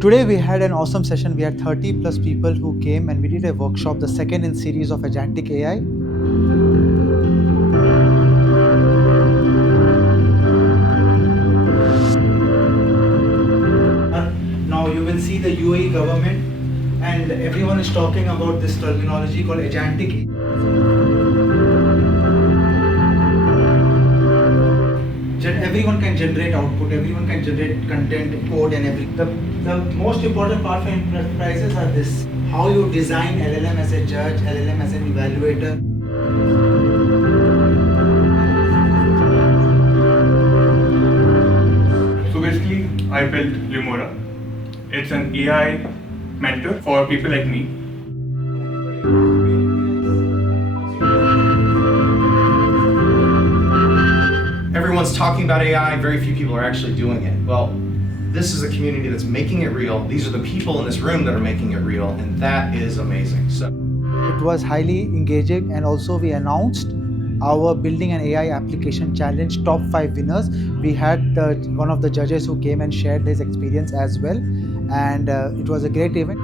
Today we had an awesome session. We had 30 plus people who came and we did a workshop, the second in series of Agentic AI. Now you will see the UAE government and everyone is talking about this terminology called Agentic. Everyone can generate output, everyone can generate content, code and everything. The most important part for enterprises are this: how you design LLM as a judge, LLM as an evaluator. So basically, I built Lumora. It's an AI mentor for people like me. Everyone's talking about AI, very few people are actually doing it. Well, this is a community that's making it real. These are the people in this room that are making it real, and that is amazing. So it was highly engaging, and also we announced our Building an AI Application Challenge top 5 winners. We had one of the judges who came and shared his experience as well, and it was a great event.